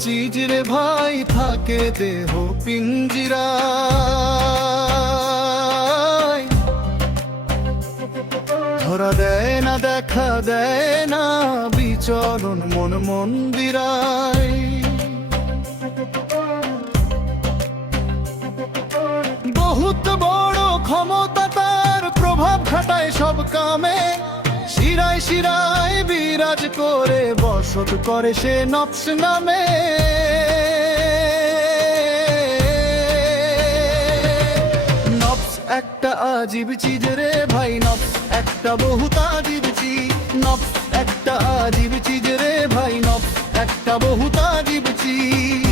Cheese রে ভাই থাকে দেহ পিঞ্জিরায়, ধরা দেয় না দেখা দেয় না বিচরণ মন মন্দিরায়। বহুত বড় ক্ষমতা তার, প্রভাব খাটায় সব কামে, শিরায় শিরায় বিরাজ করে বসত করে সে নফস নামে। নফস একটা আজীব চিজ রে ভাই, নফস একটা বহুত আজীব চিজ, নফস একটা আজীব চিজ রে ভাই, নফস একটা বহুত আজীব চিজ।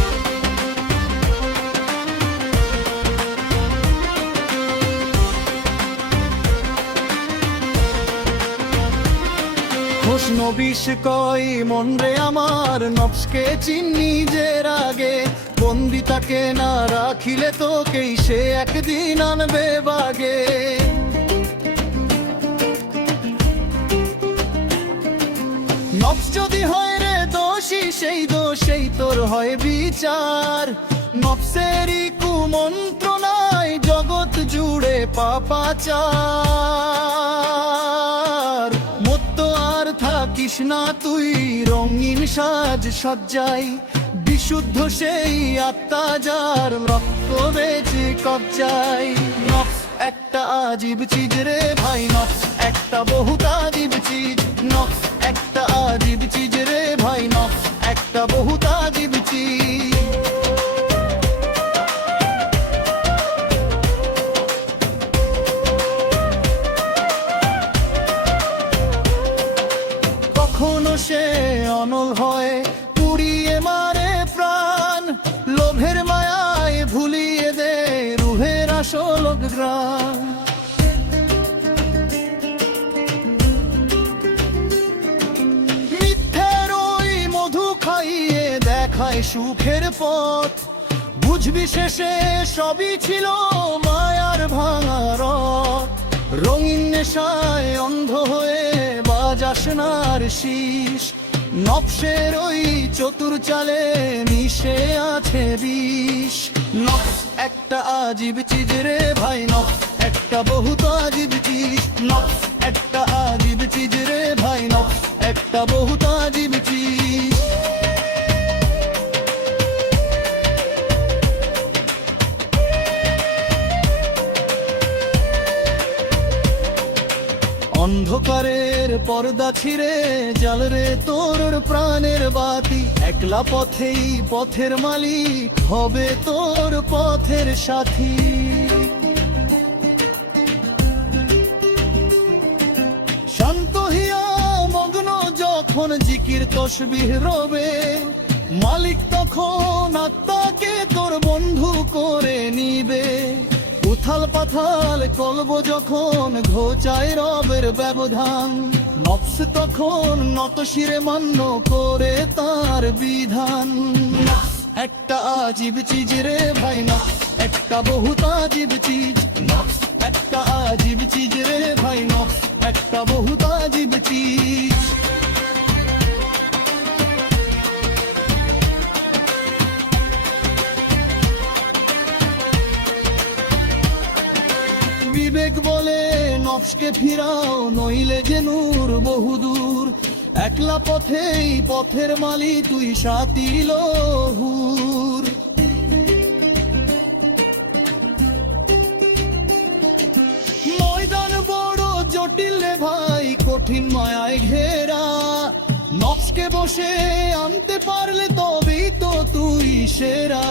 নবিশ কয় মন রে আমার, নফসকে চিনি যে আগে, বন্দি তাকে না রাখিলে তোকেই সে একদিন আনবে বাগে। নফস যদি হয় রে দোষী, সেই দোষেই তোর হয় বিচার। নফসেরই কুমন্ত্রণায় জগৎ জুড়ে পাপাচার। থাকিস না তুই রঙিন সাজ সজ্জায়, বিশুদ্ধ সেই আত্মা যার রক্ত বেঁচে কবজায়। নফস একটা আজীব চিজ রে ভাই, নফস একটা বহুত আজীব চিজ, নফস একটা আজীব চিজ রে ভাই, নফস একটা বহুত আজীব চিজ। কখনো সে অনল হয় পুড়িয়ে মারে প্রাণ, লোভের মায়ায় ভুলিয়ে দে রুহের আসল গ্রাণ। মিথ্যের ওই মধু খাইয়ে দেখায় সুখের পথ, বুঝবি শেষে সবই ছিল মায়ার ভাঙা রথ। রঙিন নেশায় অন্ধ হয়ে বাজাস নার শীষ, নফসের ওই চতুর চালে মিশে আছে বিষ। নফস একটা আজীব চিজ রে ভাই, নফস একটা বহুত আজীব চিজ, নফস একটা আজীব চিজ রে ভাই, নফস একটা বহুত আজীব চিজ। অন্ধকারের পর্দা ছিঁড়ে জাল রে তোর প্রাণের বাতি, একলা পথেই পথের মালিক হবে তোর পথের সাথী। শান্ত হিয়া মগ্ন যখন জিকির তসবিহ রবে, মালিক তখন আত্মাকে তোর বন্ধু করে নিবে। উথাল পাথাল কলব যখন ঘোচায় রবের ব্যবধান, নফস তখন নত শিরে মান্য করে তার বিধান। একটা আজীব চিজ রে ভাই, নফস একটা বহুত আজীব চিজ, নফস একটা আজীব চিজ রে ভাই, নফস একটা বহুত আজীব চিজ। বিবেক বলে নফসকে ফিরাও, নইলে যে নূর বহুদূর। একলা পথেই পথের মালি তুই সাথী লহুর। ময়দান বড় জটিল রে ভাই, কঠিন মায়ায় ঘেরা। নফসকে বসে আনতে পারলে তবেই তো তুই সেরা।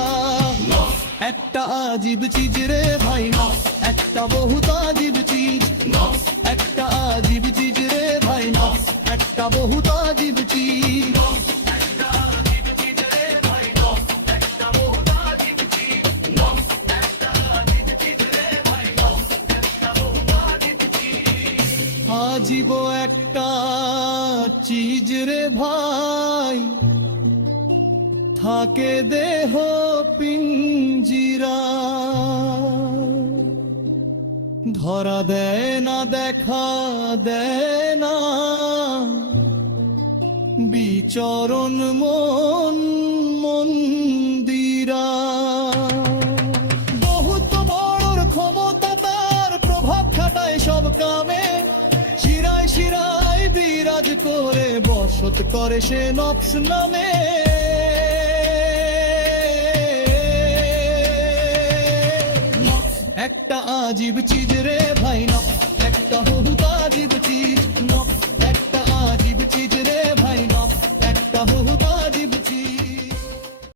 একটা আজীব চিজ রে ভাই, নফস একটা বহুত আজীব চিজ, নফস একটা আজীব চিজ রে ভাই, নফস একটা বহুত আজীব চিজ। আজীব একটা চিজ রে ভাই, থাকে দেহ পিঞ্জিরা, ধরা দেয় না দেখা দেয় না বিচরণ মন মন মন্দিরা। বহুত বড়র ক্ষমতা তার, প্রভাব খাটায় সব কামে, শিরায় শিরায় বিরাজ করে বসত করে সে নফস নামে। নফস একটা আজীব চিজ রে ভাই, নফস একটা বহুত আজীব চিজ।